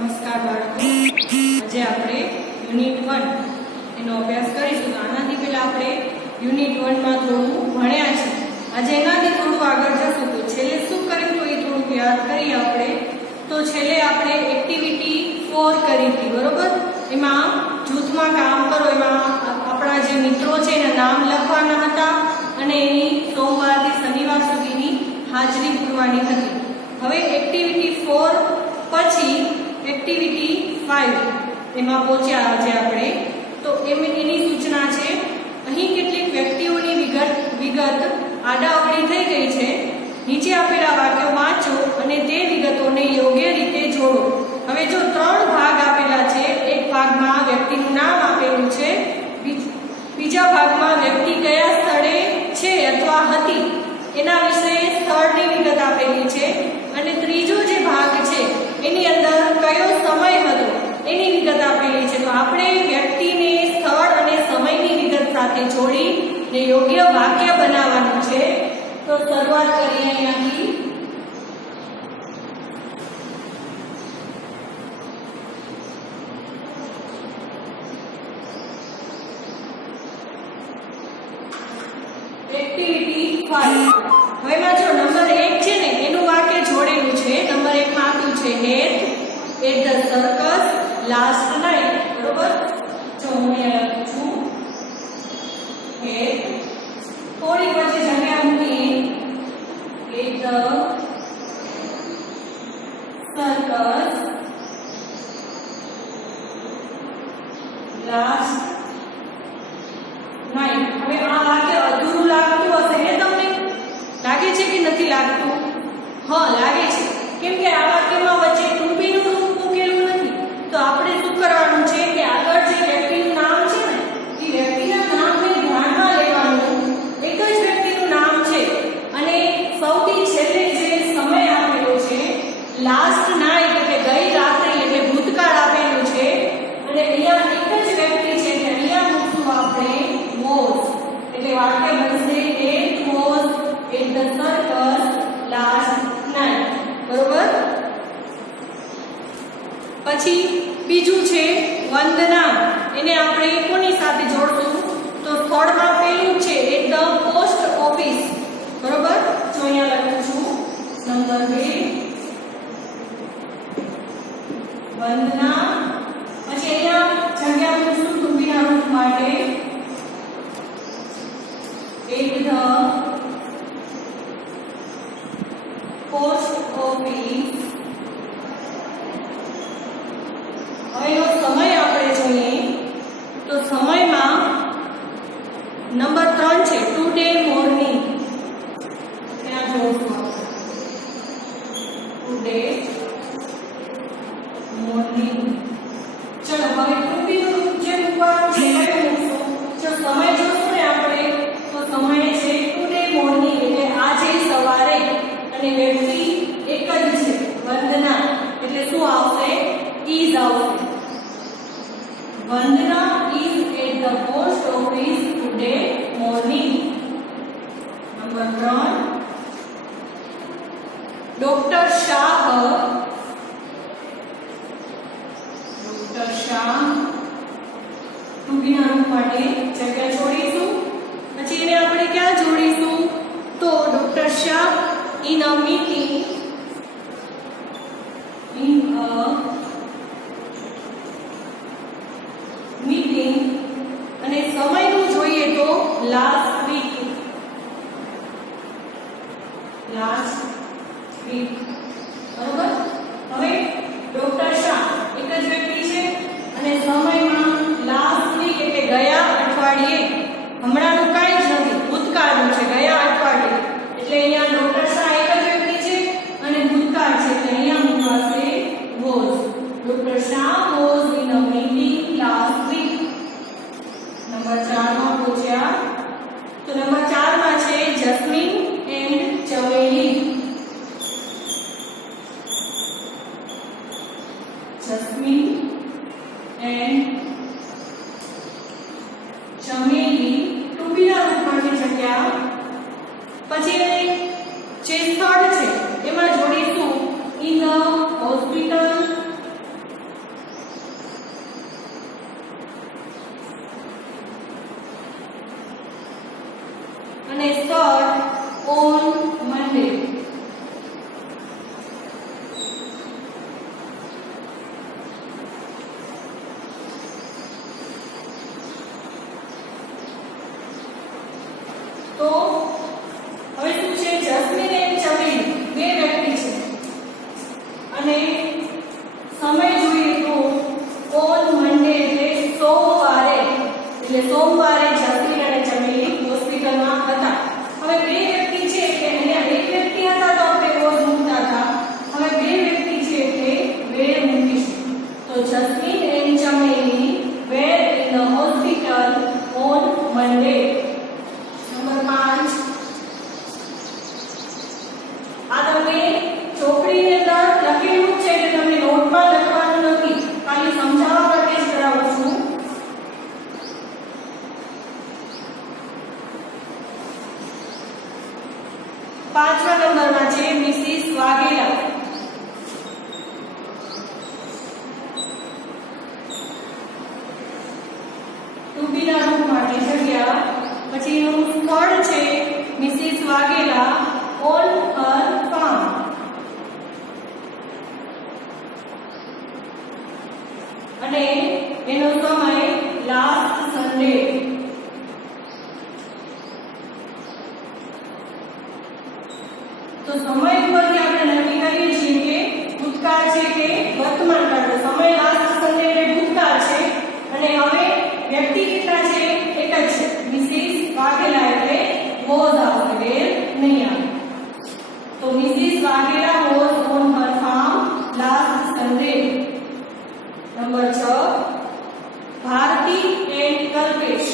નમસ્કાર બાળકો, આજે આપણે યુનિટ 1 એનો અભ્યાસ કરીશું. આનાથી પહેલા આપણે યુનિટ 1 માં થોડું ભણ્યા છે. આજે એનાથી થોડું આગળ જશું. તો છેલ્લે શું કર્યું તો એ થોડું યાદ કરીએ આપણે. તો છેલ્લે આપણે એક્ટિવિટી 4 કરી હતી, બરોબર? એમાં જૂથમાં કામ કરો, એમાં આપણા જે મિત્રો છે એના નામ લખવાના હતા અને એની સોમવારથી શનિવાર સુધીની હાજરી પૂરવાની હતી. હવે એક્ટિવિટી 4 પછી એક્ટિવિટી 5 એમાં પહોંચ્યા આજે આપણે. તો એની સૂચના છે. અહીં કેટલીક વ્યક્તિઓની વિગત આડાઅવળી થઈ ગઈ છે. નીચે આપેલા વાક્યો વાંચો અને તે વિગતોને યોગ્ય રીતે જોડો. હવે જો 3 ભાગ આપેલા છે. એક ભાગમાં વ્યક્તિનું નામ આપેલું છે, બીજા ભાગમાં વ્યક્તિ કયા સ્થળે છે અથવા હતી એના વિશે સ્થળની વિગત આપેલી છે, અને ત્રીજો જે ભાગ છે એની અંદર કયો સમય હતો એની વિગત આપેલી છે. તો આપણે વ્યક્તિને સ્થળ અને સમયની વિગત સાથે જોડીને યોગ્ય વાક્ય બનાવવાનું છે. તો શરૂઆત કરીએ અહીંયાથી. એક્ટિવિટી 5. હવે માં જો નંબર 1 છે ને એનું વાક્ય જોડેલું છે. નંબર 1 માં આપ્યું છે at the circus last night, બરોબર? જો હું અહીંયા લખું છું at, થોડી પછી જગ્યા મૂકી at the circus last night. હવે આ વાક્ય અધૂરું લાગતું હશે ને તમને? લાગે છે કે નથી લાગતું? હા, લાગે છે. કેમ કે આ વાક્યમાં વચ્ચે ટુબીનું રૂપ મૂકેલું નથી. તો આપણે શું કરવાનું છે કે આગળ જે વ્યક્તિનું નામ છે ને એ વ્યક્તિના નામને ધ્યાનમાં લેવાનું. એક જ વ્યક્તિનું નામ છે અને સૌથી છેલ્લે જે સમય આપેલો છે લાસ્ટ નાઇટ એટલે ગઈ રાત્રે એટલે ભૂતકાળ આપેલું છે, અને અહીંયા એક જ વ્યક્તિ છે એટલે અહીંયા મૂકશું આપણે was. એટલે વાક્ય બનશે it was at the circus last night, બરોબર? પછી બીજું છે વંદના. એને આપણે કોની સાથે જોડશું? તો સ્થળમાં પેલું છે at the post office, બરોબર? જો અહીંયા લખું છું નંબર 2 વંદના. પછી અહીંયા જગ્યા મૂકશું ટુબીના રૂપ માટે at the post office. હવે એનો સમય આપણે જોઈએ તો સમયમાં નંબર 3 છે ટુડે મોર્નિંગ. ત્યાં જોઈશું ટુડે મોર્નિંગ. ચલો હવે ટુબીનું રૂપ જે મૂકવાનું છે એ મૂકશું. જો સમય જોશું ને આપણે તો સમય છે ટુડે મોર્નિંગ એટલે આજે સવારે, અને વ્યક્તિ એક જ છે વંદના એટલે શું આવશે? is આવશે. Vandana is at the post office today morning. Number 3 doctor Shah ટુબીના રૂપ માટે જગ્યા છોડીશું. પછી એને આપણે ક્યાં જોડીશું? તો doctor Shah in a meeting અને સમયનું જોઈએ તો લાસ્ટ વીક, બરોબર? હવે ડોક્ટર શાહ એક જ વ્યક્તિ છે અને સમયમાં લાસ્ટ વીક એટલે ગયા અઠવાડિયે. હમણાંનું કાંઈ જ નથી, ભૂતકાળનું છે, ગયા અઠવાડિયે. એટલે અહીંયા ડોક્ટર શાહ એક જ વ્યક્તિ છે અને ભૂતકાળ છે એટલે અહીંયા મૂકવાશે was. Doctor Shah was in a meeting last week. Number 4 માં પહોંચ્યા. તો નંબર 4 માં છે જસ્મીન એન્ડ ચમેલી. અને start on Monday. તો હવે શું છે, જસ્મીન અને ચમેલી બે વ્યક્તિ છે અને સમય જોઈએ તો ઓન મંડે એટલે સોમવારે જસ્મીન અને ચમેલી હોસ્પિટલમાં હતા. હવે બે વ્યક્તિ છે એટલે અહીંયા એક વ્યક્તિ હતા તો આપણે રોજ મૂકતા હતા, હવે બે વ્યક્તિ છે એટલે વેર મૂકીશું. તો jasmine and Chameli were in the hospital on Monday. Number 5, આ તમે ચોપડીની અંદર લખેલું છે એટલે તમને નોટમાં લખવાનું નથી, ખાલી સમજાવવા માટે જ કરાવું છું. 5મા નંબરમાં છે મિસિસ વાઘેલા. ટુબીના રૂપ માટે જગ્યા, પછી એનું સ્થળ છે Mrs Vaghela on her farm. અને એનો સમય લાસ્ટ સન્ડે. તો સમય ઉપરથી આપણે નક્કી કરીએ છીએ કે ભૂતકાળ છે કે વર્તમાન કાળ. સમય લાસ્ટ સન્ડે એટલે ભૂતકાળ છે અને હવે વ્યક્તિ કેટલા છે, એક જ છે, મિસિસ વાઘેલા એટલે વોઝ આવશે, વેર નહીં આવે. તો Mrs Vaghela was on her farm last Sunday. Number 6, Bharti and Kalpesh.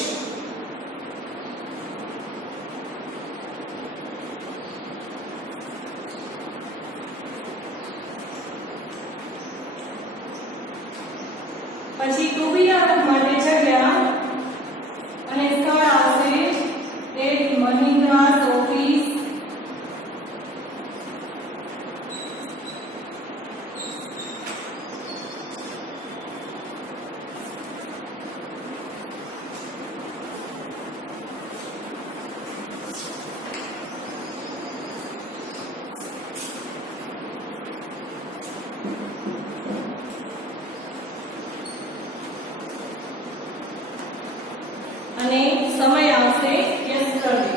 પછી ટુબીના રૂપ માટે જગ્યા અને સ્થળ આવશે એટ મહિન્દ્રાસ ઓફિસ. અને સમય આવશે યસ્ટરડે.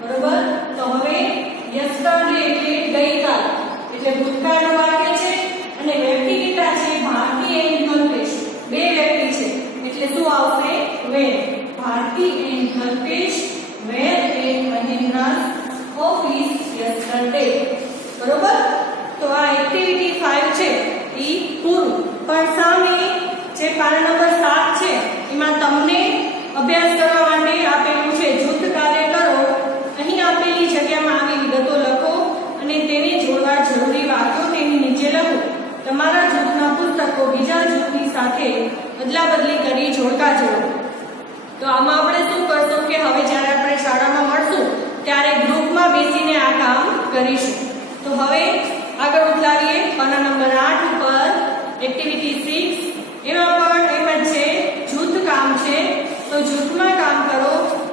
બરોબર. તો હવે યસ્ટરડે એટલે ગઈકાલ એટલે ભૂતકાળનું વાક્ય છે અને વ્યક્તિ કેટલા છે, ભારતી એન્ડ કલ્પેશ બે વ્યક્તિ છે એટલે શું આવશે, were. Bharati and Kalpesh were at Mahindra's office yesterday. બરોબર. તો આ એક્ટિવિટી 5 છે ઈ પૂરું. પણ સામે જે પાના નંબર 7 છે એમાં તમને અભ્યાસ કરવા માટે આપેલું છે જૂથ કાર્ય કરો. અહીં આપેલી જગ્યામાં આવી વિગતો લખો અને તેને જોડવા જરૂરી વાક્યો તેની નીચે લખો. તમારા જૂથના પુસ્તકો બીજા જૂથની સાથે અદલાબદલી કરી જોડકા જોડો. તો આમાં આપણે શું કરશું કે હવે જ્યારે આપણે શાળામાં મળશું ત્યારે ગ્રુપમાં બેસીને આ કામ કરીશું. તો હવે આગળ ઉતલાવીએ પાના નંબર 8 ઉપર એક્ટિવિટી 6. એમાં પણ એમ જ છે, જૂથ કામ છે. તો જૂથમાં કામ કરો.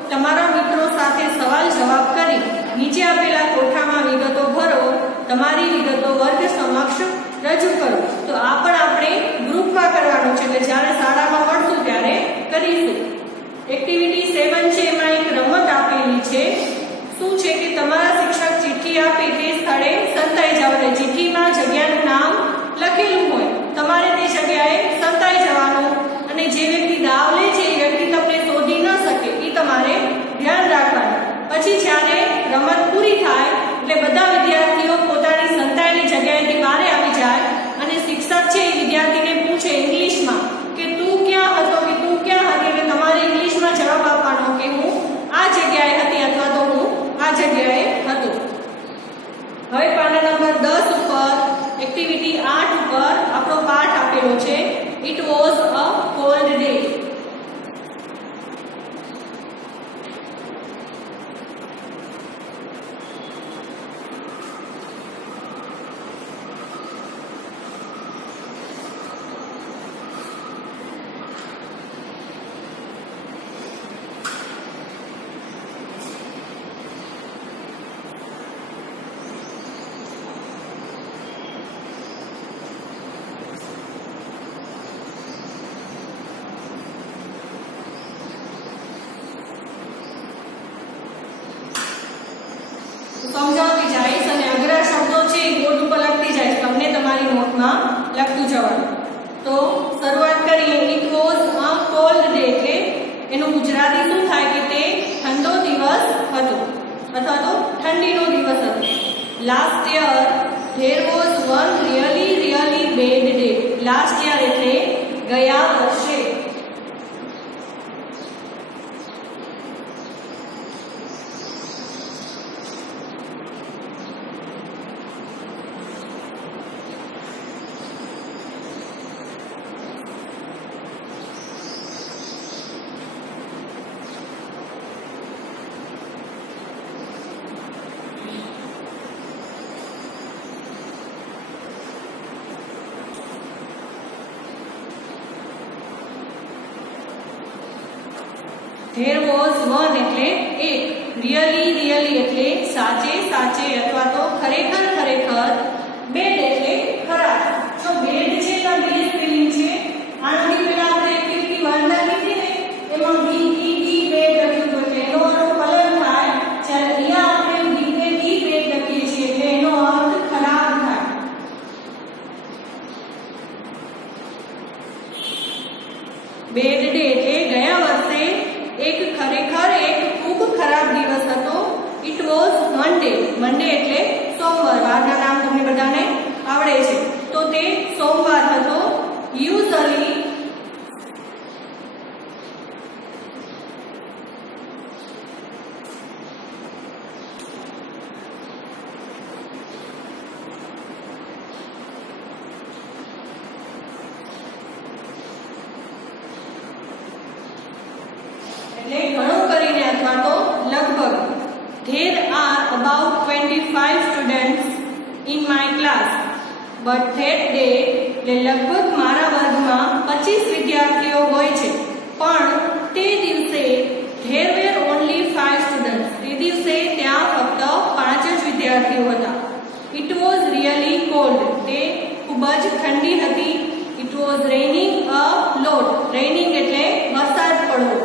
તમારા મિત્રો સાથે સવાલ જવાબ કરી નીચે આપેલા કોઠામાં વિગતો ભરો. તમારી વિગતો વર્ગ સમક્ષ રજૂ કરો. તો આ પણ આપણે ગ્રુપમાં કરવાનું છે એટલે જ્યારે શાળામાં મળશું ત્યારે કરીશું. એક્ટિવિટી 7 છે, એમાં એક રમત આપેલી છે. શું છે કે તમારા શિક્ષક ચિઠ્ઠી આપે તે સ્થળે સંતાઈ જાવ. એટલે ચિઠ્ઠીમાં જગ્યાનું નામ લખેલું હોય, તમારે તે જગ્યાએ સંતાઈ જવાનું અને જે વ્યક્તિ દાવ લે છે એ વ્યક્તિ તમને શોધી ન શકે એ તમારે ધ્યાન રાખવાનું. પછી જ્યારે રમત પૂરી થાય એટલે બધા વિદ્યાર્થીઓ પોતાની સંતાયેલી જગ્યાએથી બહાર આવી જાય અને શિક્ષક છે એ વિદ્યાર્થીને પૂછે ઇંગ્લિશ તમારી નોટમાં લખતું જવાનું. તો શરૂઆત કરીએ. It was a cold day એટલે એનું ગુજરાતી શું થાય કે તે ઠંડો દિવસ હતો અથવા તો ઠંડીનો દિવસ હતો. Last year there was one really bad day. Last year એટલે ગયા વર્ષે. There was one એટલે એક. રિયલી એટલે સાચે અથવા તો ખરેખર. બેડ એટલે ખરાબ. જો બેડ છે તો બે સ્પેલિંગ છે. આનાથી પહેલા આપણે એક્ટિવિટી 1 લખી હતી ને એમાં બી બેડ લખ્યું હતું એટલે એનો અર્થ કલર થાય. જ્યારે અહીંયા આપણે બી બેડ લખીએ છીએ એટલે એનો અર્થ ખરાબ થાય. બેડ ડે એટલે ગયા વર્ષે એક ખરેખર એક ખૂબ ખરાબ દિવસ હતો. ઇટ વોઝ મંડે એટલે સોમવાર. વારના નામ તમને બધાને આવડે છે. તો તે સોમવાર હતો. યુઝલી એટલે ઘણું કરીને અથવા તો લગભગ. There are about 25 students in my class, but that day એટલે લગભગ મારા વર્ગમાં 25 વિદ્યાર્થીઓ હોય છે પણ તે દિવસે there were only 5 students. તે દિવસે ત્યાં ફક્ત 5 જ વિદ્યાર્થીઓ હતા. It was really cold. તે ખૂબ જ ઠંડી હતી. It was raining a lot. Raining એટલે વરસાદ પડવો.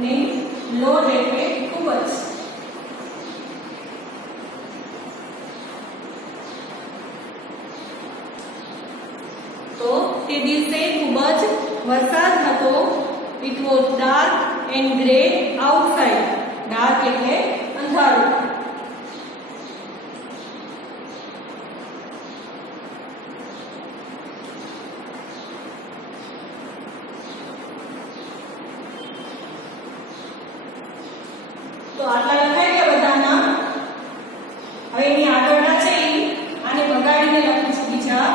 અને લોડ એટલે ખૂબ જ. તો તે દિવસે ખૂબ જ વરસાદ હતો. It was dark and grey outside. Dark એટલે અંધારું. તો આટલા લખાઈ ગયા બધાના. હવે એની આગળના છે આને બગાડીને લખું છું બીજા.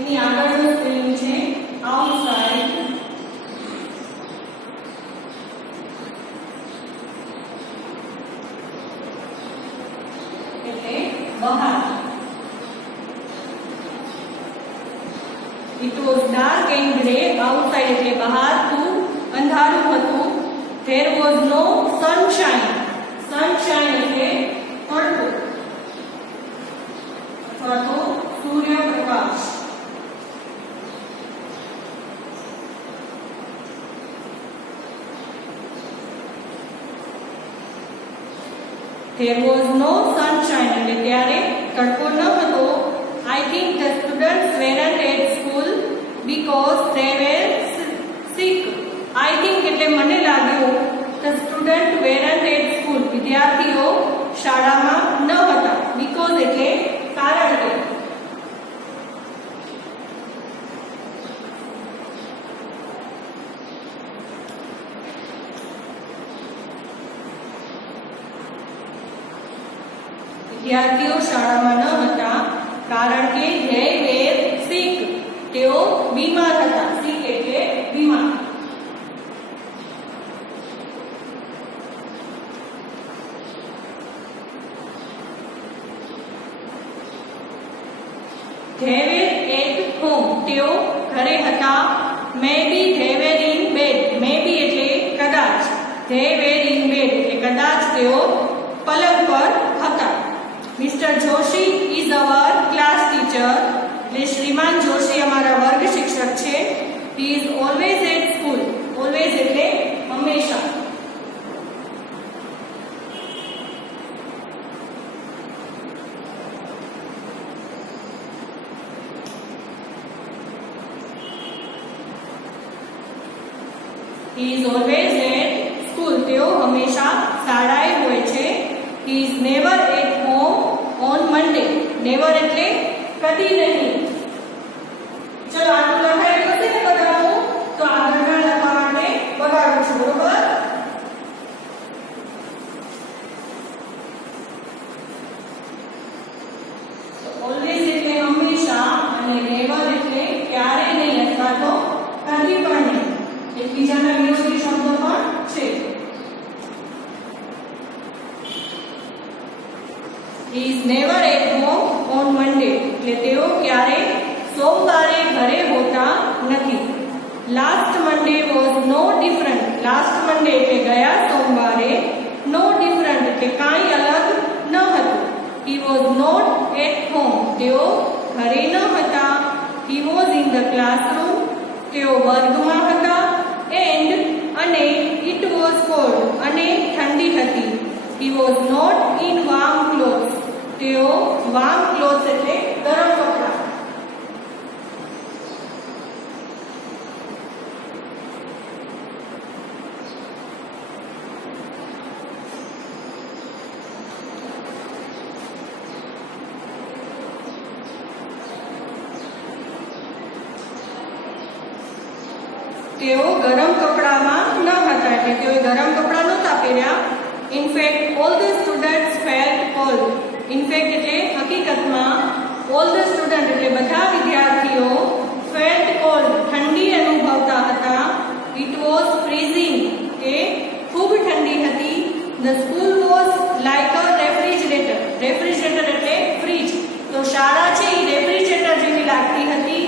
એની આગળનું સ્પેલિંગ છે આઉટસાઇડ. બહાર. It was dark and grey outside એટલે બહાર અંધારું હતું. There was no sunshine. Sunshine એટલે તડકો અથવા તો સૂર્યપ્રકાશ. There was no sunshine એટલે ત્યારે તડકો ન હતો. I think the students weren't at school because they were sick. I think એટલે મને લાગ્યું the students weren't at school વિદ્યાર્થીઓ શાળામાં ન હતા. Because એટલે કારણ કે. વિદ્યાર્થીઓ શાળામાં ન હતા કારણ કે they were sick. તેઓ બીમાર હતા. sick એટલે બીમાર. they were at home. તેઓ ઘરે હતા. મે બી ધે વેર ઇન બેડ. મે બી એટલે કદાચ, ધે વેર ઇન બેડ એટલે કદાચ તેઓ પલંગ પર હતા. Mr Joshi is our class teacher એટલે શ્રીમાન જોશી અમારા વર્ગ શિક્ષક છે. He is always at school. Always એટલે હંમેશા. He is always at school. તેઓ હંમેશા શાળાએ હોય છે. He is never at home on Monday. Never એટલે કદી નહીં. ચલો આટલું લખાયેલું હશે ને બધાનું, તો આગળના લખવા માટે બગાડું છું, બરોબર? ઓલવેઝ એટલે હંમેશા અને નેવર એટલે ક્યારે નહીં અથવા તો કદી પણ નહીં. એકબીજાના વિરોધી શબ્દો પણ છે. He is never at home on Monday એટલે તેઓ ક્યારે સોમવારે ઘરે હોતા નથી. Last Monday was no different. Last Monday એટલે ગયા સોમવારે. No different એટલે કાંઈ અલગ ન હતું. He was not at home. તેઓ ઘરે ન હતા. He was in the classroom. તેઓ વર્ગમાં હતા. And અને it was cold અને ઠંડી હતી. He was not in warm clothes. તેઓ warm clothes એટલે ગરમ કપડાં. તેઓ ગરમ કપડામાં ન હતા એટલે તેઓ ગરમ કપડાં નહોતા પહેર્યા. In fact all the students felt cold. In fact એટલે હકીકતમાં, ઓલ ધ સ્ટુડન્ટ એટલે બધા વિદ્યાર્થીઓ ફેલ્ટ કોલ્ડ ઠંડી અનુભવતા હતા. ઇટ વોઝ ફ્રીઝિંગ એ ખૂબ ઠંડી હતી. The school was like a refrigerator. Refrigerator એટલે ફ્રીજ. તો શાળા છે એ રેફ્રિજરેટર જેવી લાગતી હતી.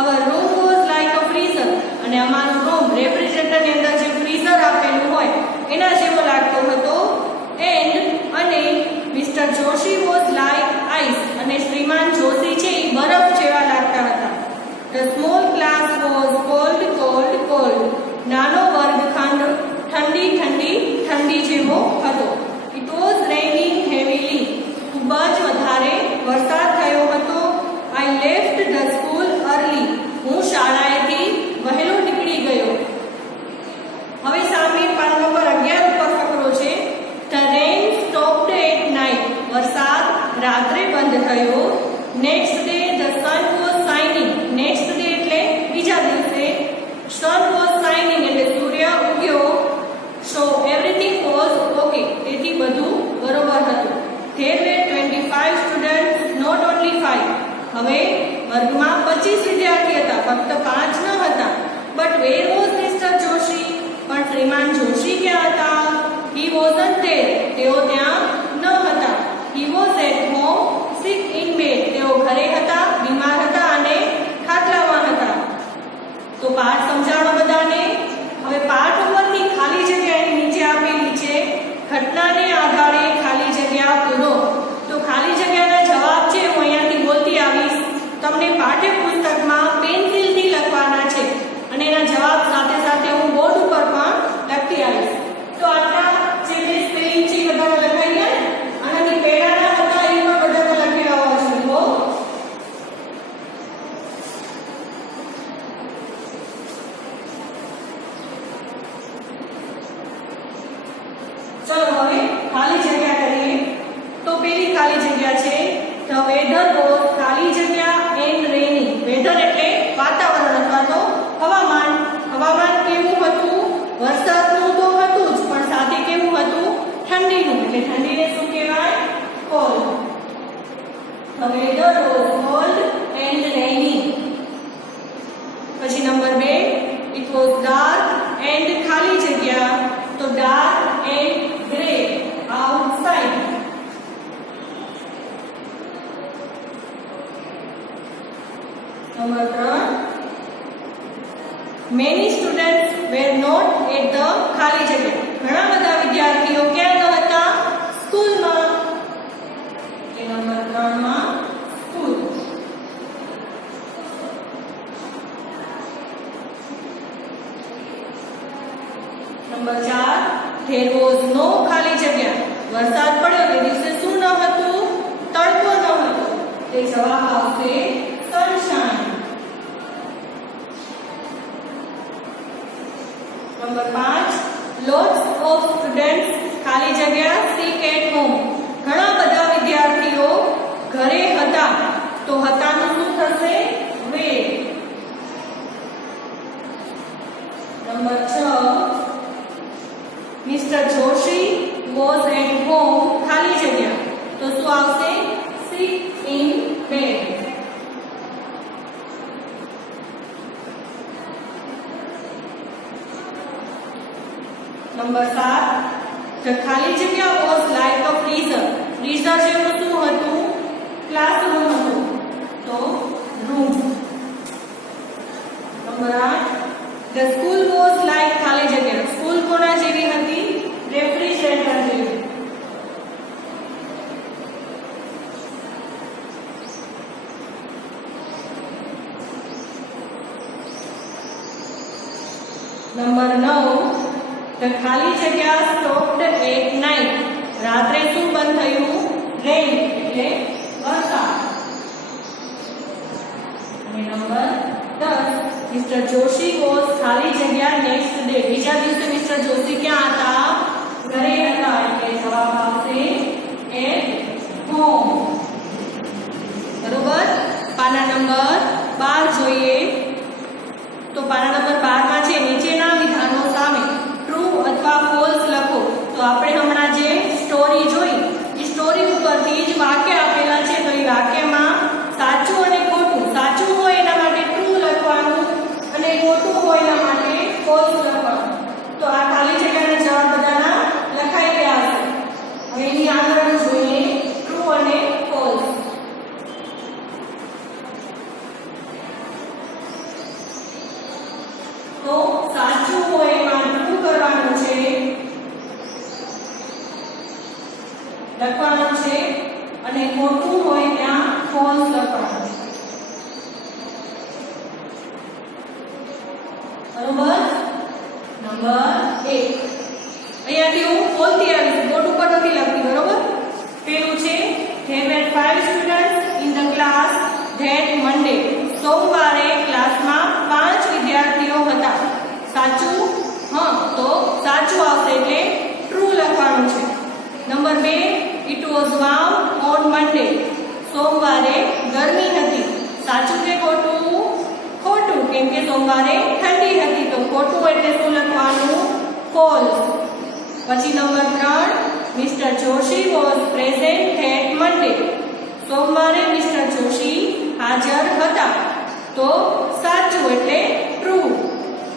Our room was like a freezer અને અમારો રૂમ રેફ્રિજરેટરની અંદર જે ફ્રીઝર આપેલું હોય એના જેવો લાગતો હતો. એન્ડ અને Mr Joshi was like ice અને શ્રીમાન જોશી છે એ બરફ જેવા લાગતા હતા. The small class was cold cold cold. નાનો વર્ગખંડ ઠંડી ઠંડી ઠંડી જેવો હતો. It was raining heavily. ખૂબ જ વધારે વરસાદ થયો હતો. I left the school early. હું શાળાએથી વહેલો નીકળી ગયો. હવે સામે પાન નંબર 11 ઉપર ફકરો છે. The rain stopped at night. વરસાદ રાત્રે બંધ થયો. Next day the sun was shining. Next day એટલે બીજા દિવસે. સન વોઝ શાઇનિંગ એટલે સૂર્ય ઉગ્યો. So everything was okay. તેથી બધું બરોબર હતું. There were 25 students, not only 5. હવે વર્ગમાં 25 વિદ્યાર્થી હતા, ફક્ત 5 ન હતા. But where was Mr Joshi. પણ શ્રીમાન જોશી ક્યાં હતા? He wasn't there. તેઓ ત્યાં ન હતા. He was at home sick in bed. તેઓ ઘરે હતા, બીમાર હતા અને ખાટલામાં હતા. તો પાઠ સમજાણો બધાને. હવે પાઠ ઉપરની ખાલી જગ્યા અહીં નીચે આપેલી છે. ઘટનાને આધારે ખાલી જગ્યા પૂરો. તો ખાલી જગ્યાના જવાબ છે હું અહીંયાથી બોલતી આવીશ. તમને પાઠ્યપુસ્તકમાં પેન્સિલથી લખવાના છે અને એના જવાબ સાથે સાથે હું બોર્ડ ઉપર પણ લખતી આવીશ. તો આટલા જે બે સ્પેલિંગ છે બધામાં લખાઈ ગયા ને? આનાથી પહેલાના હતા એ પણ બધામાં લખી આવવા છે. ચલો હવે ખાલી જગ્યા કરીએ. તો પેલી ખાલી જગ્યા છે ધ વેધર વોઝ ખાલી જગ્યા એન્ડ રેની. વેધર એટલે વાતાવરણ અથવા તો હવામાન. હવામાન કેવું હતું? વરસાદનું તો હતું જ, પણ સાથે કેવું હતું? ઠંડીનું. એટલે ઠંડીને શું કહેવાય? Cold. The weather was cold and rainy. પછી number 2, it was dark and ખાલી જગ્યા. તો dark and grey outside. Number 3, Many students were not at the ખાલી જગ્યા. ઘણા બધા વિદ્યાર્થીઓ ક્યાં ન હતા? સ્કૂલમાં. એ નંબર 3 માં school. Number 4 there was no ખાલી જગ્યા. વરસાદ પડ્યો તે દિવસે શું ન હતું? તડકો ન હતો. તે જવાબ આવશે sunshine. Number 5 lots of students ખાલી જગ્યા sick at home. ઘણા બધા વિદ્યાર્થીઓ ઘરે હતા. તો હતાનું શું થશે? were. Number 6 Mr. Joshi was at home ખાલી જગ્યા. તો શું આવશે? sick in bed. Number 7 the ખાલી જગ્યા was like a freezer. freezer જેવું શું હતું? ક્લાસરૂમ હતું. તો room. Number 8 the school was like ખાલી જગ્યા. સ્કૂલ કોના જેવી હતી? રેફ્રિજરેટર જેવી. નંબર 9 the ખાલી જગ્યા stopped at night. રાત્રે શું બંધ થયું? rain એટલે વરસાદ. અને નંબર 10 Mr. Joshi was ખાલી જગ્યા next day. બીજા દિવસે મિસ્ટર જોશી ક્યાં હતા? ઘરે હતા. એટલે જવાબ આવશે at home. બરોબર. પાના નંબર 12 જોઈએ. તો પાના નંબર 12 માં છે નીચેના વિધાનો સામે ટ્રુ અથવા ફોલ્સ લખો. તો આપણે હમણાં જે સ્ટોરી જોઈ એ સ્ટોરી ઉપરથી જ વાક્ય આપેલા છે. તો એ વાક્યમાં સાચું અને ખોટું, સાચું હોય એના માટે ટ્રુ લખવાનું અને ખોટું હોય એના માટે ફોલ્સ લખવાનું. તો આ ખાલી જગ્યાના જવાબ બધાના લખાઈ ગયા હશે. હવે એની આગળ જોઈએ ટ્રુ અને ફોલ્સ. તો સાચું હોય એમાં ટ્રુ કરવાનું છે, લખવાનું છે, અને ખોટું હોય ત્યાં ફોલ્સ લખવાનું છે. બરોબર. નંબર 1 અહીંયાથી હું ફોલથી આવીશ, બોર્ડ ઉપર નથી લખતી. બરોબર. પેલું છે there were 5 students in the class that Monday. સોમવારે ક્લાસમાં 5 વિદ્યાર્થીઓ હતા. સાચું? હા, તો સાચું આવશે એટલે ટ્રુ લખવાનું છે. Number 2 it was warm on Monday. સોમવારે ગરમી હતી. સાચું કે ખોટું? ખોટું, કેમ કે સોમવારે ઠંડી હતી. તો ખોટું એટલે શું લખવાનું? ફોલ્સ. પછી number 3 Mr. Joshi was present that Monday. સોમવારે મિસ્ટર જોશી હાજર હતા. તો સાચું એટલે true.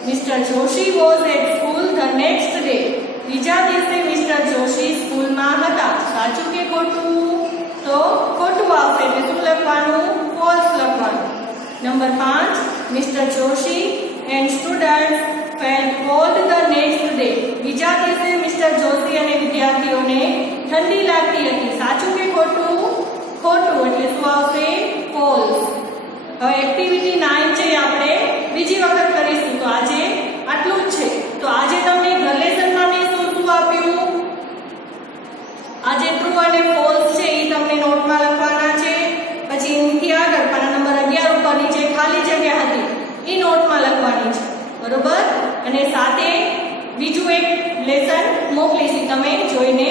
Mister Joshi was at school the next day. બીજા દિવસે મિસ્ટર જોશી સ્કૂલમાં હતા. સાચું કે ખોટું? તો ખોટું આવશે એટલે શું લખવાનું? ફોલ્સ લખવાનું. Number 5 mister Joshi and students felt cold the next day. બીજા દિવસે મિસ્ટર જોશી અને વિદ્યાર્થીઓને ઠંડી લાગતી હતી. સાચું કે ખોટું? ખોટું એટલે શું આવશે? ફોલ્સ. હવે એક્ટિવિટી 9 છે, આપણે બીજી વખત કરીશું. તો આજે આટલું જ છે. તો આજે તમને લેસનમાં મેં શું શું આપ્યું? આજે ટ્રુ અને ફોલ્સ છે એ તમને નોટમાં લખવાના છે. પછી એનાથી આગળ પાના નંબર 11 ઉપર નીચે ખાલી જગ્યા હતી એ નોટમાં લખવાની છે. બરોબર. અને સાથે બીજું એક લેસન મોકલીશ, તમે જોઈને